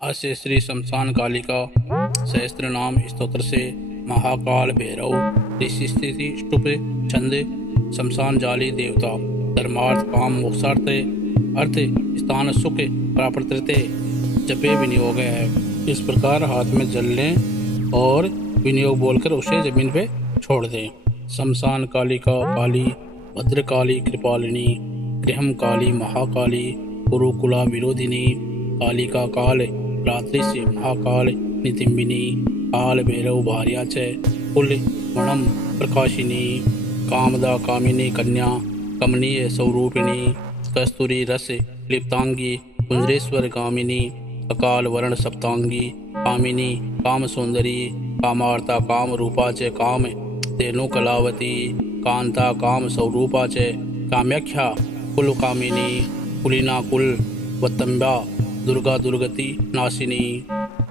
अस्य श्री शमशान कालिका सहस्त्र नाम स्तोत्र से महाकाल भैरव ऋषि स्थिति ष्टुप छंद शमशान जाली देवता धर्मार्थ काम मोक्षार्थ अर्थ स्थान सुख प्राप्तते जपे विनियोग है। इस प्रकार हाथ में जल लें और विनियोग बोलकर उसे जमीन पे छोड़ दें। शमशान कालिका काली भद्रकाली कृपालिनी गृहम काली महाकाली कुरुकुला विरोधिनी कालिका काल रात्रि से महाकाल नितिम्बिनी काल भैरव भार्या च कुल गुणम प्रकाशिनी कामदा कामिनी कन्या कमनीय स्वरूपिणी कस्तूरी रस लिप्तांगी कुंजरेश्वर कामिनी अकाल वर्ण सप्तांगी कामिनी काम सुंदरी कामार्ता काम रूपा च काम धेनु कलावती कांता काम स्वरूपा च काम्याख्या कुल कामिनी कुलीना कुल वत्तम्बा दुर्गा दुर्गति नाशिनी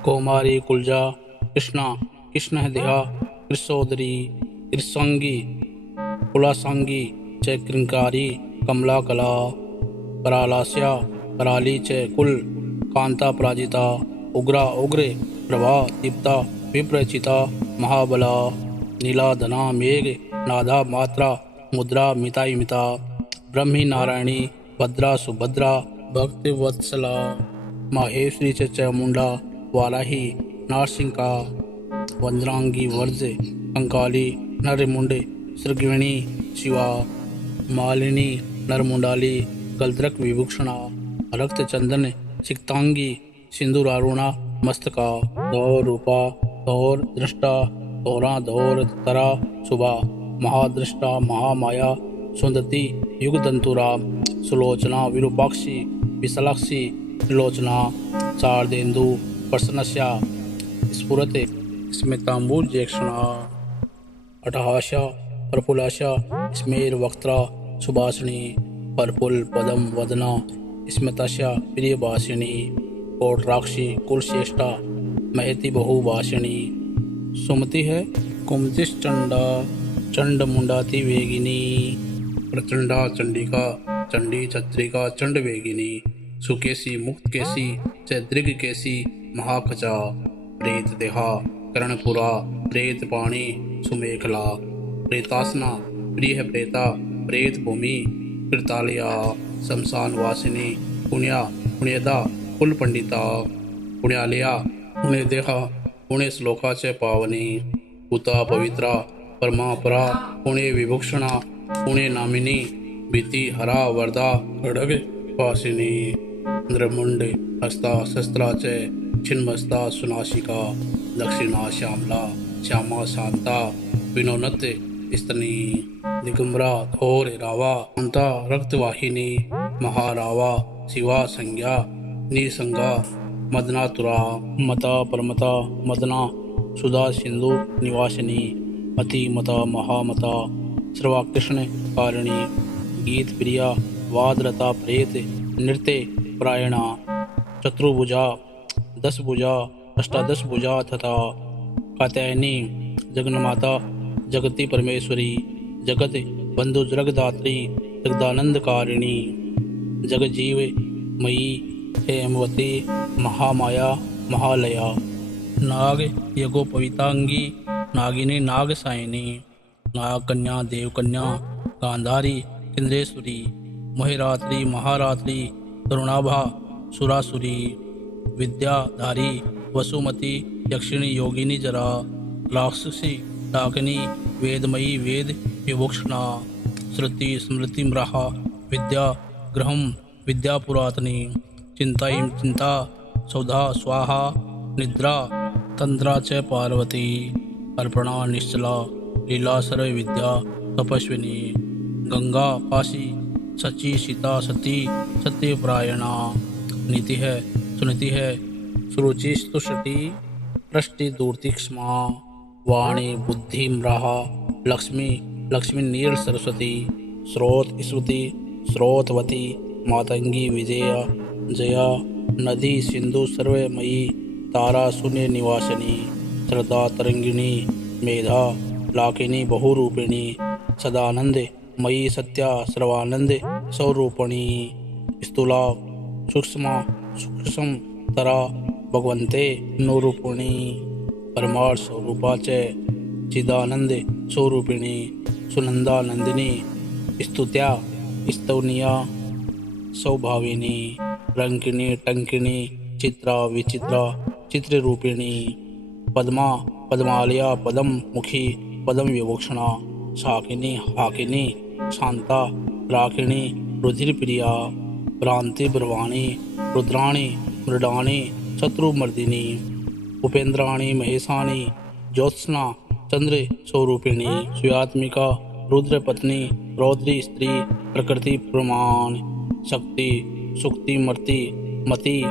कौमारी कुलजा कृष्णा कृष्ण देहा कृषोदरी कृषांगी कुलासांगी च कृंकारी कमला कला करालास्या कराली च कुल कांता पराजिता उग्रा उग्रे प्रभा दीप्ता विप्रचिता महाबला नीला धना मेघ नादा मात्रा मुद्रा मिताई मिता ब्रह्मी नारायणी भद्रा सुभद्रा भक्ति वत्सला माहेश्वरी च चामुंडा वाराही नारसिंका वज्रांगी वर्ज कंकाली नरमुंड सृगिणी शिवा मालिनी नरमुंडाली गलद्रक विभूषणा रक्त चंदन सिक्तांगी सिंदूरारुणा मस्तका धौर रूपा धौर दृष्टा धौरा धौर तरा सुभा महादृष्टा महामाया सुंदती युगदंतुरा सुलोचना विरूपाक्षी विशालाक्षी त्रिलोचना शारदेन्दु प्रसन्नस्या स्फुरते स्मिताम्बुजक्षणा अटहास्या प्रफुल्लास्या स्मेरवक्त्रा सुभाषिणी प्रफुल्ल पदम वदना स्मितास्या प्रियभाषिणी कोटराक्षी कुलश्रेष्ठा महति बहुभाषिणी सुमति है कुमतिश्चंडा चंड मुंडाति वेगिनी प्रचंडा चंडिका चंडी छत्रिका चंड वेगिनी सुकेशी मुक्त केसी च दृग केसी महाखचा प्रेत देहा करणपुरा प्रेत पाणी सुमेखला प्रेतासना प्रिय प्रेता प्रेत भूमि कृतालया शमशान वासिनी पुण्या पुण्यदा कुल पंडिता पुण्यालया पुण्य देहा पुण्य श्लोका च पावनी उता पवित्रा परमापरा पुण्य विभूषणा पुण्य नामिनी भीति हरा वरदा खड़ग वासिनी द्रमुंड हस्ता शस्त्रा च छिन्मस्ता सुनाशिका दक्षिणा श्यामला श्यामा शांता विनोनत स्तनी दिगंबरा धौर रावा अंता रक्तवाहिनी महारावा शिवा संज्ञा निसंगा मदनातुरा मता परमता मदना सुधा सिंधु निवासिनी अति मता महामता सर्वा कृष्ण कारिणी गीत प्रिया वादरता प्रेत नृत्य प्रायणा चतुर्भुजा दशभुजा अष्टादशभुजा तथा कात्यायनी जगन्माता जगति परमेश्वरी जगत बंधु जगदात्री जगदानंदकारिणी जगजीव मयी हेमवती महामाया महालया नाग यज्ञोपवीतांगी नागिनी नागसायिनी नागकन्या देवकन्या गांधारी इंद्रेश्वरी महिरात्रि महारात्रि तरुणाभा सुरासुरी विद्याधारी वसुमती यक्षिणी योगिनी जरा राक्षसी डाकिनी वेदमयी वेद विभूषणा श्रुति स्मृति मृहा विद्या ग्रहम विद्या पुरातनी चिंताईं चिंता सौधा स्वाहा निद्रा तंद्रा च पार्वती अर्पणा निश्चला लीला सर्व विद्या तपस्विनी गंगा काशी सची सीता सती सत्यप्रायणा नीति है सुनीति है सुरुचि स्तुषति पृष्टि दूर्तिक्ष्मा वाणी बुद्धि मृहा लक्ष्मी लक्ष्मी नील सरस्वती स्रोत स्मृति स्रोतवती मातंगी विजया जया नदी सिंधु सर्वमयी तारा शून्य निवासिनी श्रद्धा तरंगिणी मेधा लाकिनी बहुरूपिणी सदानंद मयी सत्या सर्वानंद स्वरूपणी स्थूला सूक्ष्म सूक्ष्म तरा भगवन्ते नूरूपिणी परमार्थ स्वरूपा च चिदानंद स्वरूपिणी सुनंदा नंदिनी स्तुत्या स्तवनीया सौभाविनी रंकिनी टंकिनी चित्रा विचित्रा चित्ररूपिणी पद्मा पद्मालया पदम मुखी पदम विभूषणा शाकिनी हाकिनी शांता राखिणी रुधिरप्रिया भ्रांति ब्रवाणी रुद्राणी मृडाणी शत्रुमर्दिनी उपेन्द्राणी महेशानी ज्योत्सना चंद्र स्वरूपिणी स्व्यात्मिका रुद्रपत्नी रौद्री स्त्री प्रकृति प्रमाण शक्ति सुक्ति मर्ति मति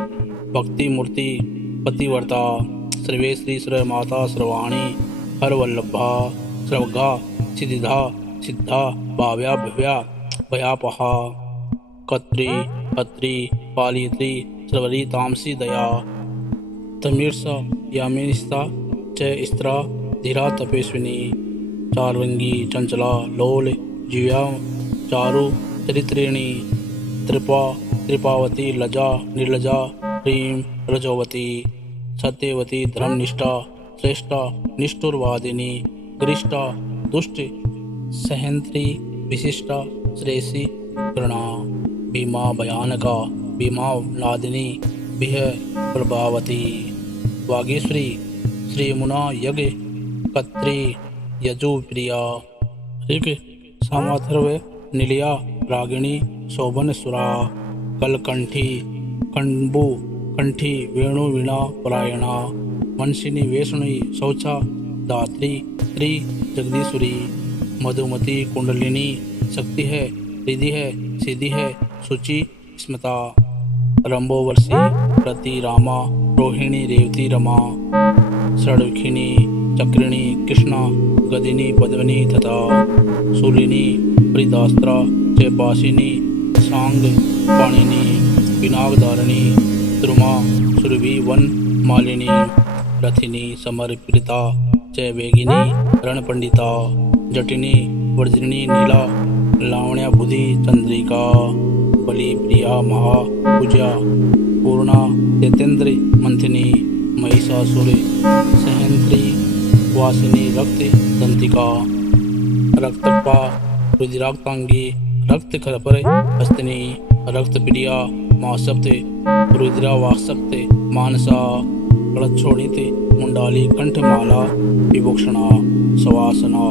भक्ति मूर्ति पतिवर्ता सर्वे श्री श्र माता श्रवाणी हरवल्लभा श्रवगा सिद्धिधा सिद्धा भाव्या भव्या भयापहा कत्री पत्री पालित्री श्रवरी तामसी दया तमीर्षा यामिनिस्ता च स्त्रा धीरा तपेस्विनी चारवंगी चंचला लोल जीव्या चारु चरित्रिणी त्रिपा त्रिपावती लजा निर्लजा ह्रीं रजोवती सत्यवती धर्मनिष्ठा श्रेष्ठा निष्ठुरवादिनी गरिष्ठा दुष्ट सहंत्री विशिष्टा श्रेयसी कृणा भीमा भयानका भीमा नादिनी बिह प्रभावती वागीश्वरी श्री यमुना यज्ञ कत्री यजुप्रिया ऋग सामाथर्व निलिया रागिणी शोभन सुरा कलकंठी कंबु कंठी वेणु वीणा परायणा मनसिनी वेषणी शौचा दात्री त्रि जगदीश्वरी मधुमती कुंडलिनी शक्ति है रिधि है सिद्धि है शुचि स्मता रंबोवर्षी प्रति रामा रोहिणी रेवती रमा षड्विखिनी चक्रिणी कृष्णा गदिनी पद्मिनी तथा शूलिनी प्रिदास्त्रा चैपाशिनी सांग पाणिनी पिनाकधारिणी द्रुमा सुरभि वन मालिनी रथिनी समर्पिता च वेगिनी रणपंडिता जटिनी वर्जिनी नीला लावण्या बुधि चंद्रिका बलि प्रिया महापूजा पूर्णा तेतेन्द्र मंथिनी महिषासुर सहंत्री वासिनी रक्त दंतिका रक्तपा रुद्राक्तांगी रक्त खरपर हस्तिनी रक्त प्रिया मासप्त रुद्रावासक्त मानसा कलच्छोणित मुंडाली कंठमाला विभूषणा सवासना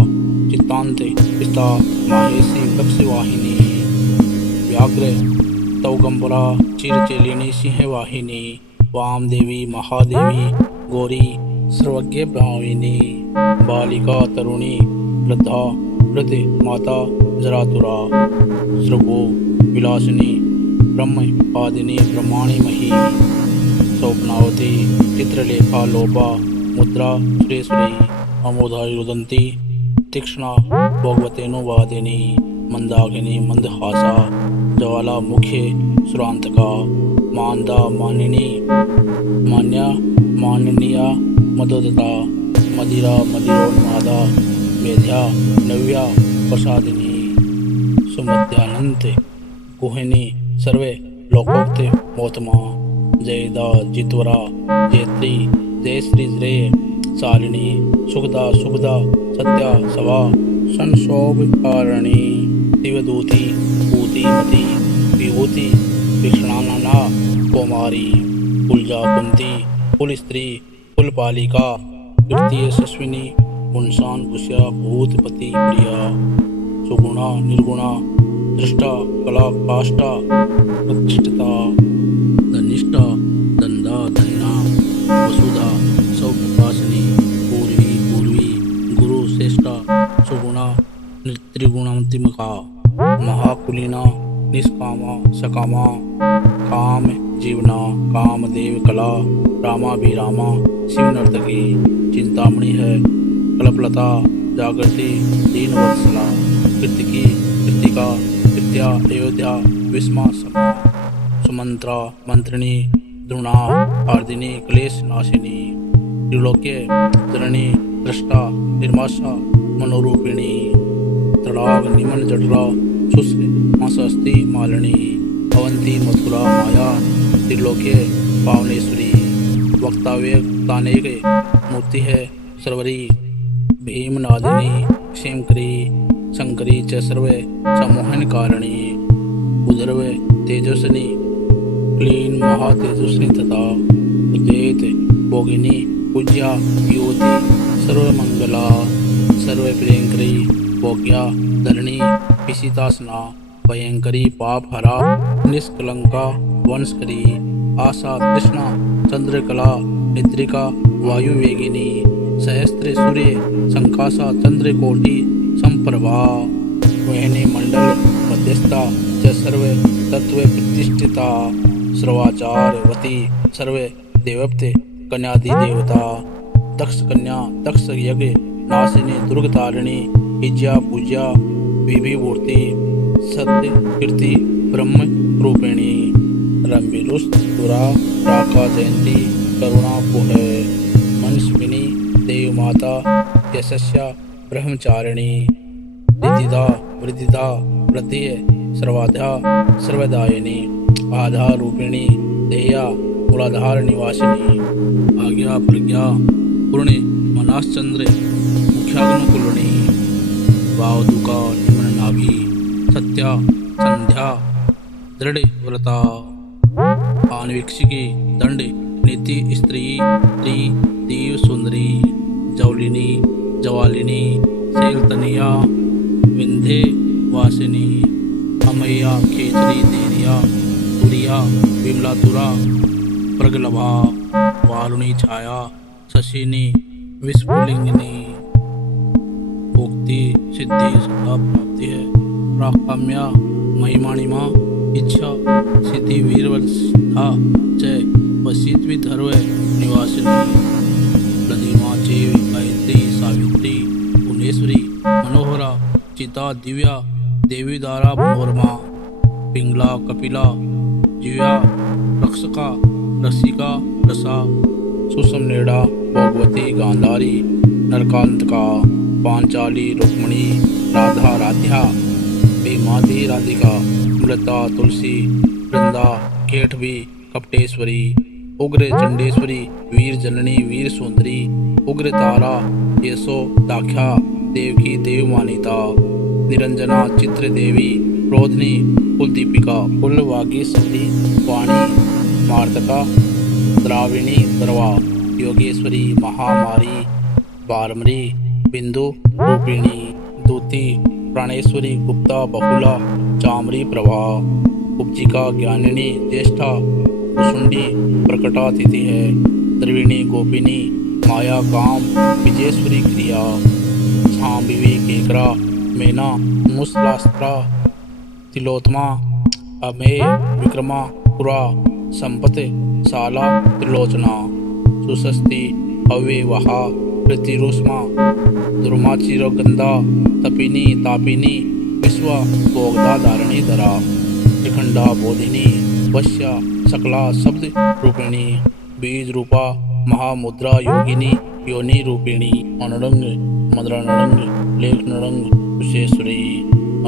चित्तांत पिता माहेशी वृक्षवाहिनी व्याघ्र तौगंबरा चिरचेलिनी सिंहवाहिनी वामदेवी महादेवी गौरी सर्वज्ञ भाविनी बालिका तरुणी वृद्धा वृद्ध माता जरातुरा स्रभो विलासिनी ब्रह्म पादिनी ब्रह्माणी मही स्वप्नावती चित्रलेखा लोपा मुद्रा सुरेश्वरी अमोधारी रुदंती तीक्ष्णा भगवतेनुवादिनी मंदाकिनी मंदहासा ज्वाला मुख्य सुरांतका मानदा मानिनी मान्या माननीया मदोदता मदिरा मदिरोन्मादा मेध्या नव्या प्रसादिनी सुमध्यानंत गुहिनी सर्वे लोकोक्त मोतमा जयदा जित्वरा जयत्री जयश्री जय शालिनी सुखदा सुखदा सत्या सवा संशोभकारिणी दिवदूती पूती मती विभूति विक्षणाना कौमारी कुलजा कुंती कुल स्त्री कुलपालिका कीर्ति यशस्विनी पुंसान कुश्या भूतपति प्रिया सुगुणा निर्गुणा दृष्टा कला काष्ठा प्रतिष्ठिता धनिष्ठा दंदा धन्ना वसुधा सौप्रकाशिनी पूर्वी पूर्वी गुरु श्रेष्ठा सुगुणा त्रिगुणात्मिका महाकुलीना निष्कामा सकामा काम जीवना कामदेव कला रामाभिरामा शिव नर्तकी चिंतामणि है कल्पलता जागृति दीनवत्सला कृतिकी कृतिका कृत्या अयोध्या विस्मा समा सुमंत्रा मंत्रिणी द्रोणा आर्दिनी क्लेश नाशिनी त्रिलोक्य जननी दृष्टा निर्माशा मनोरूपिणी तड़ाग निमन जठरा शुष्क मासस्ती मालिनी अवंती मथुरा माया त्रिलोक्य पावनेश्वरी वक्तव्य तानेक मूर्ति है सर्वरी भीमनादिनी क्षेमकरी शंकरी च सर्वे सम्मोहन कारणी उदर्व तेजस्विनी क्लीन महातेजस्विनी तथा उदेत भोगिनी पूज्या युवती सर्वमंगला सर्वप्रियंकरी भोग्या धरणी पिशितासना भयंकरी पाप हरा निष्कलंका वंशकरी आशा तृष्णा चंद्रकला निद्रिका वायुवेगिनी सहस्त्र सूर्य संकाशा चंद्रकोटि संप्रभा मोहिनी मंडल मध्यस्था च सर्व तत्व प्रतिष्ठिता सर्वाचारवती सर्व देवप्ते कन्यादि देवता दक्ष कन्या दक्ष यज्ञ नासिनी दुर्गतारिणी हिज्या पूज्या विभिमूर्ति सत्य कीर्ति ब्रह्म रूपिणी रंबिरुस्तुरा राका जयंती करुणा पुहे मनस्विनी देव माता यशस्या ब्रह्मचारिणी रिद्धिदा वृद्धिदा वृद्धि सर्वाधा सर्वदायिनी आधार रूपिणी देया मूलाधार निवासिनी आज्ञा प्रज्ञा पूर्णे मनाश्चंद्र मुख्याग्नुकुलिनी वावदुका निम्न नाभि सत्या संध्या दृढ़ व्रता आन्वीक्षिकी दंड नीति स्त्री स्त्री दीव सुंदरी जौलिनी जवालिनी शैलतनिया विंध्य वासिनी अमैया खेचरी देरिया तुरिया विमलातुरा प्रगलभा वारुणी छाया शशिनी विस्फुलिंगिनी मुक्ति सिद्धि सदा प्राप्ति है प्राकाम्या महिमाणिमा इच्छा सिद्धि वीरवत्सा च वसित्वी धर्व निवासिनी प्रतिमा चेव गायत्री सावित्री पुण्येश्वरी मनोहरा चिता दिव्या देवी दारा मनोरमा पिंगला कपिला जिव्या रक्षका रसिका रसा सुसमनेड़ा भोगवती गांधारी नरकांतका पांचाली रुक्मणी राधा राध्या बेमाधी राधिका मृता तुलसी वृंदा केठवी कपटेश्वरी उग्र चंडेश्वरी वीर जननी वीर सुंदरी उग्र तारा यशो दाख्या देवकी देवमानिता निरंजना चित्र देवी क्रोधनी कुलदीपिका कुलवागीश्वरी वाणी मार्तका द्राविणी द्रवा योगेश्वरी महामारी बारमरी बिंदु रूपिणी दूती प्राणेश्वरी गुप्ता बहुला चामरी प्रभा उपजिका ज्ञानिनी ज्येष्ठा कुसुंडी प्रकटातिथि है द्रविणी गोपिनी माया काम विजयेश्वरी क्रिया सांबिवी केकरा मेना मुसलास्त्रा तिलोत्मा अमेय विक्रमा पुरा संपत साला त्रिलोचना सुसस्ति हवे वहा प्रतिरुष्मा दुर्मा चिरगंधा तपिनी तापिनी विश्व भोगदा धारणी धरा त्रिखंडा बोधिनी वश्या सकला शब्द रूपिणी बीज रूपा महामुद्रा योगिनी योनि रूपिणी अनडंग मद्रा नडंग लेख नडंग कुशेश्वरी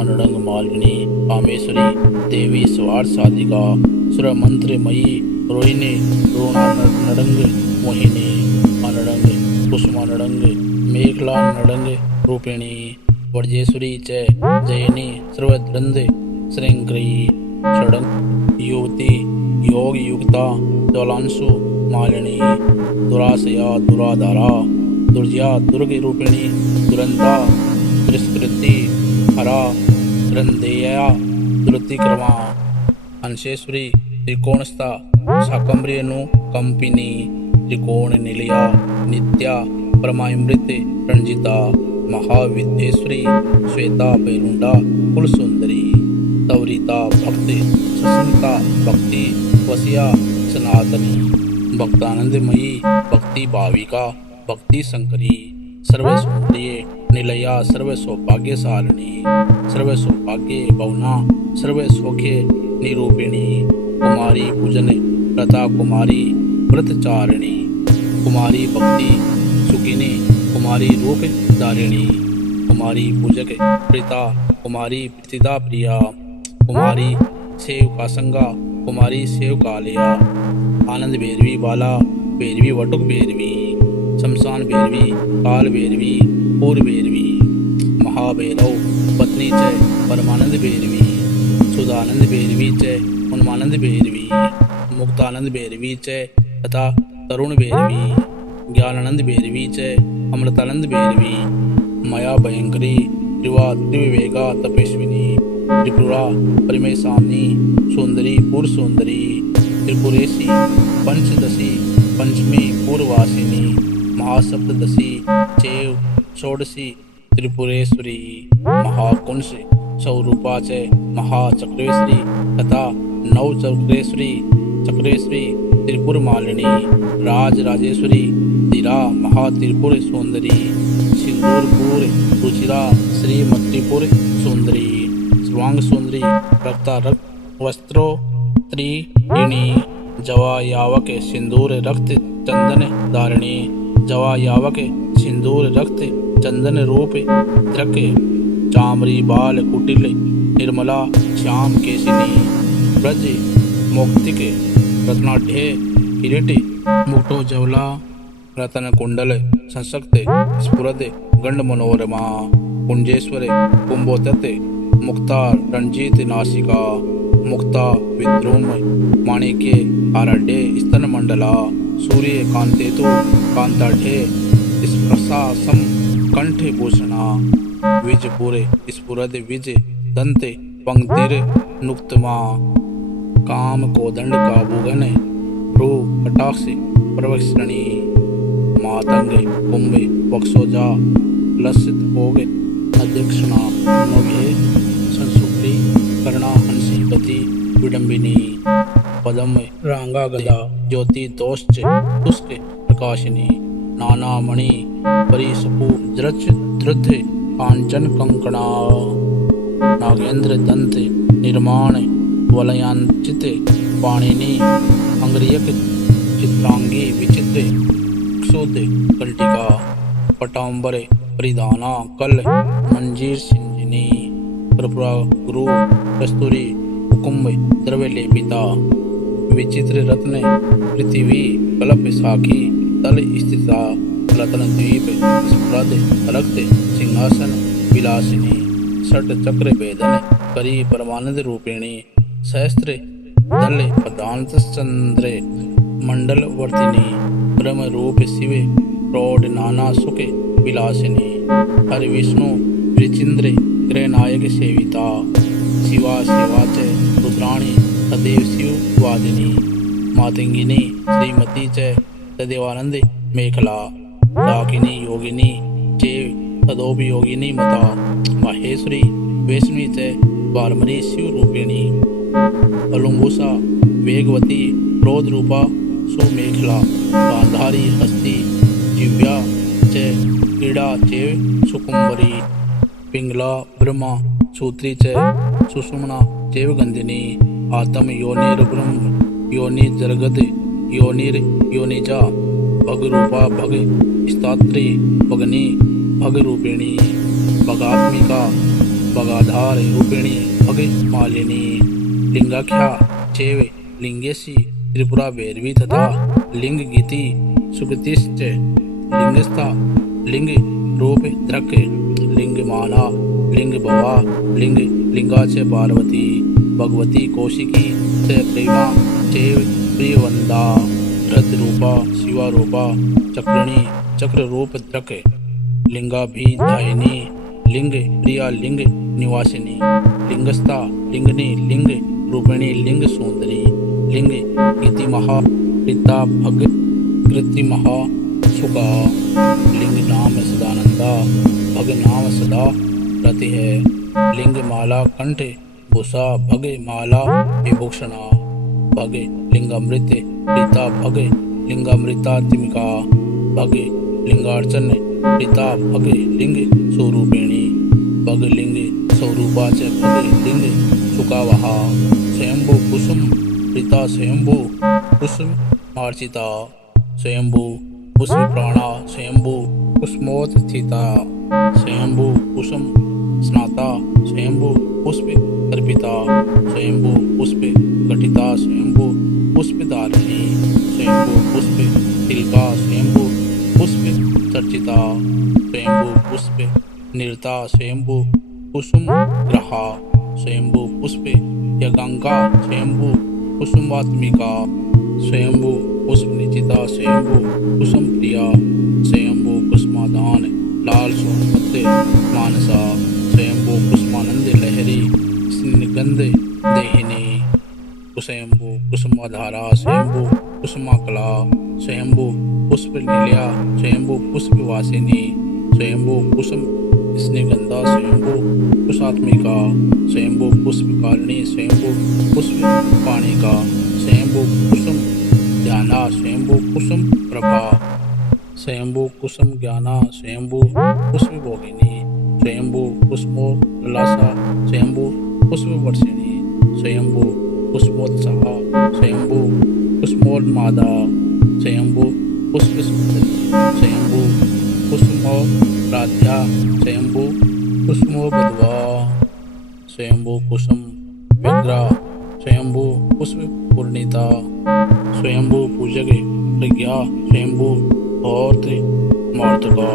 अनडंग मालिनी कामेश्वरी देवी स्वार्थ साधिका सुर मंत्रमयी रोहिणी रोणा नडंग मोहिनी अनडंग कुसुमा नडंग मेघला नडंग रूपिणी वर्जेश्वरी च जयनी सर्वद्रंद श्रृंकरी षडंग युवती योग युक्ता ज्वलांशु मालिनी दुराशया दुराधारा दुर्जया दुर्ग रूपिणी दुरंता दुष्कृति हरा रंदेया दुरतिक्रमा अंशेश्वरी त्रिकोणस्था शाकंभ्रियनु कंपिनी त्रिकोण निलया नित्या परमामृत रणजिता महाविद्येश्वरी श्वेता बैरुंडा कुलसुंदरी तवरिता भक्त ससंता भक्ति वसिया सनातनी भक्तानंदमयी भक्ति भाविका भक्ति शंकरी सर्व सुंदरी निलया सर्व सौभाग्यशालिनी सर्व सौभाग्य भवना सर्व सौख्य निरूपिणी कुमारी पूजन प्रता कुमारी व्रतचारिणी कुमारी भक्ति सुखिनी कुमारी रूप धारिणी कुमारी पूजक प्रीता कुमारी प्रीतिदा प्रिया कुमारी सेव का संगा कुमारी सेव कालिया आनंद भैरवी बाला भैरवी वटुक भैरवी शमशान भैरवी काल भैरवी पूर्व भैरवी महाभैरव पत्नी च परमानंद भैरवी सुधानंद भैरवी च उन्मानंद भैरवी मुक्तानंद भैरवी च तथा तरुण भैरवी ज्ञानानंद भैरवी च अमृतानंद भैरवी मया भयंकरी त्रिविवेका तपेश्विनी त्रिपुरा परिमेशानी सुंदरी पूर्व सुंदरी त्रिपुरेशी पंचदशी पंचमी पूर्ववासिनी महासप्तदशी चैव षोडशी त्रिपुरेश्वरी महाकुंस स्वरूपा च महाचक्रेश्वरी तथा नवचक्रेश्वरी चक्रेश्वरी त्रिपुर मालिनी राजराजेश्वरी धीरा महात्रिपुर सुंदरी सिंदूरपुर रुचिरा श्रीमतीपुर सुंदरी सर्वांग सुंदरी रक्ता रक्त वस्त्रो त्रिणी जवा यावक सिंदूर रक्त चंदन धारिणी जवा यावक सिंदूर रक्त चंदन रूप द्रक चामरी बाल कुटिल निर्मला श्याम केशिनी ब्रज मौक्तिक रत्नाढ्य किरीट मुक्टो जवला रतन कुंडल संसक्त स्फुरद गंड मनोरमा कुंजेश्वर कुंभोदत मुक्ता रणजीत नासिका मुक्ता विद्रुम माणिक्य आराढ्य स्तन मंडला सूर्य कांतेतु कांताढ्य स्प्रसासम कंठ भूषणा विजपुर स्फुरद विज दंत पंक्तिर नुक्तमा काम कोदंड काबुगन भ्रू कटाक्ष प्रवक्षणी मातंग कुंभ वक्षोजा लसित भोग अध्यक्षणा नव्य संसुप्री कर्णा हंसी गति विडंबिनी पदम रांगा गदा ज्योति दोष्च तुष्क प्रकाशिनी नाना मणि परिसपु द्रच द्रुध कांचन कंकणा नागेंद्र दंत निर्माण वलयांचित पाणिनि अंग्रियक चित्रांगी विचित्र क्षुद कल्टिका पटांबर परिधाना कल मंजीर सिंजनी त्रिपुरा गुरु कस्तूरी कुकुम्ब द्रव्य लेपिता विचित्र रत्न पृथ्वी कल्प साखी तल स्थिता रत्न द्वीप स्प्रद रक्त सिंहासन विलासिनी षट चक्र भेदन करी परमानंद रूपिणी सहस्त्र दल पदांत चंद्र मंडल वर्तिनी ब्रह्म रूप शिव प्रौढ़ नाना सुख विलासिनी हरि विष्णु विचिंद्र गृहनायक सेविता शिवा सेवा च रुद्राणी तदेव शिव वादिनी मातंगिनी श्रीमती च तदेवानंद मेखला डाकिनी योगिनी चेव तदोपयोगिनी मता महेश्वरी वैष्णवी च बालमरी शिव रूपिणी अलुंबुसा वेगवती क्रोध रूपा सुमेखला गांधारी हस्ती जिव्या च क्रीड़ा चेव सुकुंबरी पिंगला ब्रह्मा सूत्री च सुषुम्ना चेव गंधिनी आत्म योनिर्ब्रह्म योनि जरगद योनिर योनिजा भग रूपा भग स्तात्री भगनी भग रूपिणी भगात्मिका भगाधार रूपिणी भग मालिनी लिंगाख्या चेव लिंगेशी त्रिपुरा भैरवी तथा लिंग गीति सुगतिश्च लिंगस्था लिंग रूप द्रक लिंग माला लिंग भवा लिंग लिंगा च पार्वती भगवती कौशिकी च प्रेमा चेव प्रियवंदा रथ रूपा शिवा रूपा चक्रिणी चक्र रूप द्रक लिंगा भी दायिनी लिंग प्रिया लिंग निवासिनी लिंगस्था लिंगनी लिंग रूपिणी लिंग सुंदरी लिंग गीति महा पिता भग कृति महा सुगा लिंग नाम सदानंदा भग नाम सदा रति है लिंग माला कंठ भूषा भग माला विभूषणा भग लिंगामृत पिता भग लिंगामृता तिमिका भग लिंगार्चन पिता भग लिंग स्वरूपिणी भग लिंग स्वरूपा च भग लिंग सुकावहा स्वयंभू कुसुम पिता स्वयंभू कुसुम मार्चिता स्वयंभू कुसुम प्राणा स्वयंभू कुसुमोत्थिता स्वयंभू कुसुम स्नाता स्वयंभू पुष्प अर्पिता स्वयंभू पुष्प घटिता स्वयंभू पुष्पधारिणी स्वयंभू पुष्प तिलका स्वयंभू पुष्प चर्चिता स्वयंभू पुष्प निरता स्वयंभू कुसुम ग्रहा स्वयंभू पुष्प यगंगा स्वयंभू कुसुमात्मिका स्वयंभू पुष्प निचिता स्वयंभू कुसुम प्रिया स्वयंभू कुसुमादान लाल सोनपत्ते मानसा स्वयंभू कुसुमानंद लहरी स्निगंध देहिनी स्वयंभू कुसुमाधारा स्वयंभू कुसुमाकला स्वयंभू पुष्प निलया स्वयंभू पुष्प वासिनी स्वयंभू कुसुम स्निगंधा स्वयंभू कुशात्मिका स्वयंभू पुष्पकालिनी स्वयंभू पुष्प पाणिका स्वयंभू कुसुम ध्याना स्वयंभू कुसुम प्रभा स्वयंभू कुसुम ज्ञाना स्वयंभू पुष्प भोगिनी स्वयंभू कुसुमो ललासा स्वयंभू पुष्प वर्षिणी स्वयंभू पुष्पोत्साह स्वयंभू कुसुमोन्मादा स्वयंभू पुष्प सुंदरी स्वयंभू कुसुमो राध्या स्वयंभू कुसुमो बधवा स्वयंभू कुसुम व्यग्रा स्वयंभू पुष्प पूर्णिता स्वयंभू पूजक प्रज्ञा स्वयंभू पौत्र मार्तका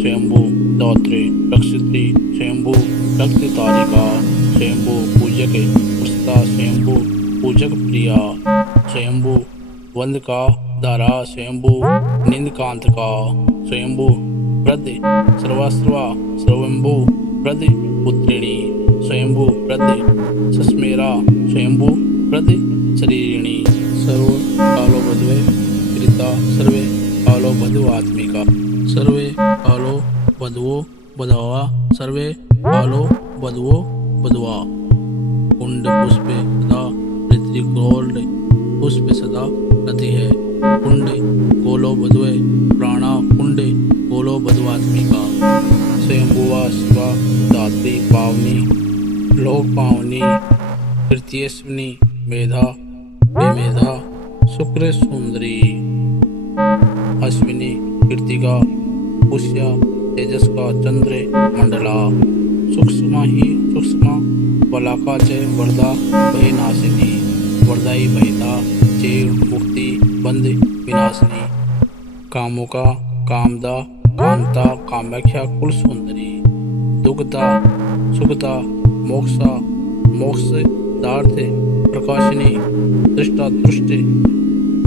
स्वयंभू दात्री रक्षित्री स्वयंभू रक्त तारिका स्वयंभू पूजक पुष्ता स्वयंभू पूजक प्रिया स्वयंभू वंदका धारा स्वयंभू निंदकांत का स्वयंभू वृद्ध सर्वास्वा स्वयंभू वृद्ध पुत्रिणी स्वयंभू वृद्ध सस्मेरा स्वयंभू वृद्ध शरीरिणी सर्व कालो बधवे कृता सर्वे कालो बधुआत्मिका सर्वे कालो बधवो बधवा सर्वे कालो बधवो बधवा कुंड पुष्पे सदा पृथ्वी गोल्ड पुष्प सदा रति है कुंड गोलो बधवे प्राणा कुंड गोलो बधवात्मिका स्वयंभुवा शिवा दात्री पावनी लोक पावनी तृतीयस्विनी मेधा बेमेधा शुक्र सुंदरी अश्विनी कृतिका पुष्या तेजस का चंद्र मंडला सूक्ष्म ही सूक्ष्म बलाका च वरदा भय नाशिनी वरदाई भयदा चेव मुक्ति बंद विनाशिनी कामुका कामदा कांता कामाख्या कुल सुंदरी दुग्धा सुखदा मोक्षा मोक्षदार्थ प्रकाशिनी दृष्टा दृष्टि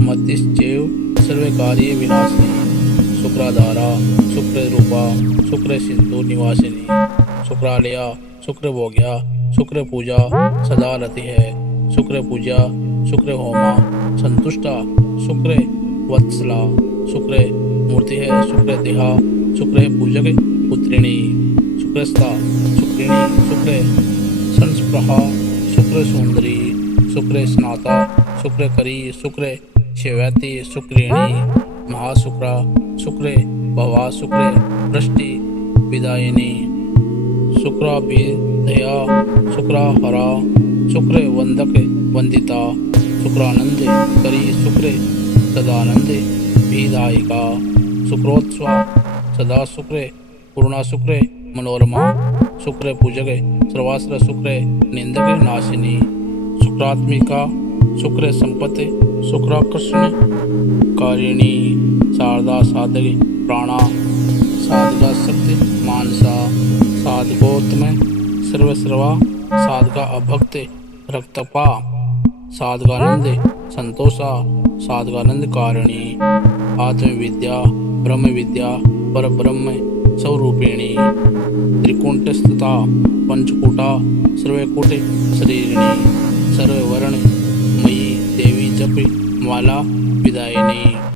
मध्यश्चैव सर्वकार्य विनाशिनी शुक्राधारा शुक्र रूपा शुक्र सिंधु निवासिनी शुक्रालया शुक्र भोग्या शुक्र पूजा सदा रति है शुक्र पूजा शुक्र होमा संतुष्टा शुक्र वत्सला शुक्र मूर्ति है शुक्र देहा शुक्र है पूजक पुत्रिणी शुक्रस्ता शुक्रिणी शुक्र संस्प्रहा शुक्र सुंदरी शुक्र स्नाता शुक्र करी शुक्र शिवैती शुक्रिणी महाशुक्रा शुक्र भवा शुक्र वृष्टि विदायिनी शुक्राभिधया शुक्राहरा शुक्र वंदक वंदिता शुक्रानंद करी शुक्र सदानंद विदायिका शुक्रोत्सवा सदा शुक्र पूर्णा शुक्र मनोरमा शुक्र पूजक सर्वास्त्र शुक्र निंदक नाशिनी शुक्रात्मिका शुक्र संपत्ति शुक्राकर्षण कारिणी शारदा साधक प्राणा साधका शक्ति मानसा साधकोत्तम सर्वस्रवा साधका अभक्त रक्तपा साधकानंद संतोषा साधकानंद कारिणी आत्मविद्या ब्रह्म विद्या पर ब्रह्म स्वरूपिणी त्रिकुंटस्थिता पंचकूटा सर्वकूट शरीरिणी सर्ववर्ण मयी देवी जप माला विदायिनी।